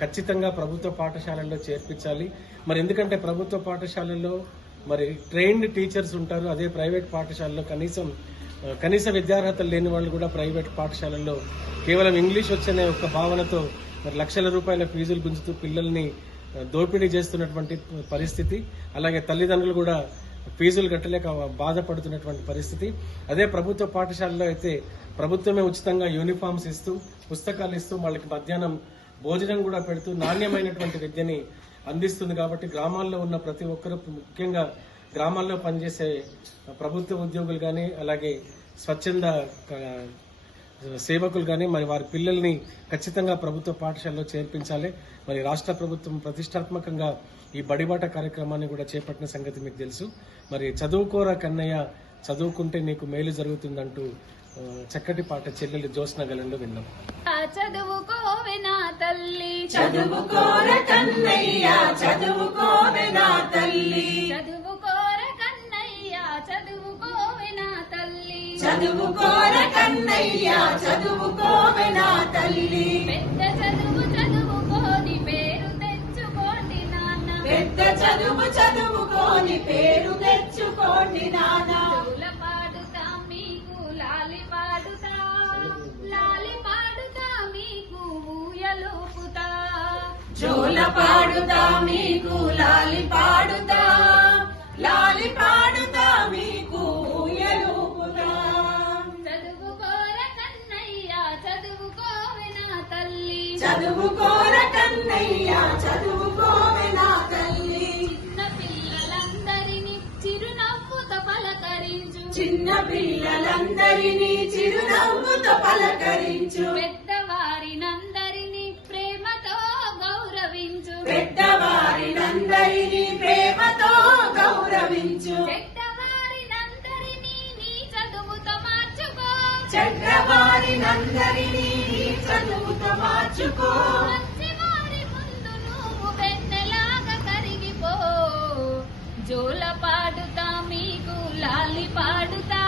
ఖచ్చితంగా ప్రభుత్వ పాఠశాలల్లో చేర్పించాలి. మరి ఎందుకంటే ప్రభుత్వ పాఠశాలల్లో మరి ట్రైన్డ్ టీచర్స్ ఉంటారు. అదే ప్రైవేట్ పాఠశాలలో కనీసం కనీస విద్యార్హతలు లేని వాళ్ళు కూడా ప్రైవేట్ పాఠశాలల్లో కేవలం ఇంగ్లీష్ వచ్చనే ఒక భావనతో మరి లక్షల రూపాయల ఫీజులు గుంజుతూ పిల్లల్ని దోపిడీ చేస్తున్నటువంటి పరిస్థితి. అలాగే తల్లిదండ్రులు కూడా ఫీజులు కట్టలేక బాధపడుతున్నటువంటి పరిస్థితి. అదే ప్రభుత్వ పాఠశాలలో అయితే ప్రభుత్వమే ఉచితంగా యూనిఫామ్స్ ఇస్తూ పుస్తకాలు ఇస్తూ వాళ్ళకి మధ్యాహ్నం భోజనం కూడా పెడుతూ నాణ్యమైనటువంటి విద్యని అందిస్తుంది కాబట్టి గ్రామాల్లో ఉన్న ప్రతి ఒక్కరు ముఖ్యంగా గ్రామాల్లో పనిచేసే ప్రభుత్వ ఉద్యోగులు కానీ అలాగే స్వచ్ఛంద సేవకులు కానీ మరి వారి పిల్లల్ని ఖచ్చితంగా ప్రభుత్వ పాఠశాలలో చేర్పించాలి. మరి రాష్ట్ర ప్రభుత్వం ప్రతిష్టాత్మకంగా ఈ బడిబాట కార్యక్రమాన్ని కూడా చేపట్టిన సంగతి మీకు తెలుసు. మరి చదువుకోరా కన్నయ్య చదువుకుంటే నీకు మేలు జరుగుతుందంటూ చక్కటి పాట చెల్లెలు జ్యోత్స్న గలంలో విన్నాం. చదువుకోవే నా తల్లి? చదువుకోర కన్నయ్య చదువుకోవే నా తల్లి? చదువుకోర కన్నయ్య చదువుకోవే నా తల్లి? చదువుకోర కన్నయ్య చదువుకోవే నా తల్లి? పెద్ద చదువు చదువుకోని పేరు తెచ్చుకోండి నాన్న. పెద్ద చదువు చదువుకోని పేరు తెచ్చుకోండి నానా జోల పాడుతా మీకు లాలి పాడుతా. లాలి పాడుతా మీకు చదువుకోర కన్నయ్య చదువుకోవే నా తల్లి. చదువుకోర కన్నయ్య చదువుకోవే నా తల్లి. చిన్న పిల్లలందరినీ చిరునవ్వుతో పలకరించు. చిన్న పిల్లలందరినీ చిరునవ్వుతో పలకరించు. పెద్దవారినందరినీ ప్రేమతో గౌరవించు. చెడ్డవారినందరినీ నీ చదువుతో మార్చుకో. జోల పాడుతా మీకు లాలి పాడుతా.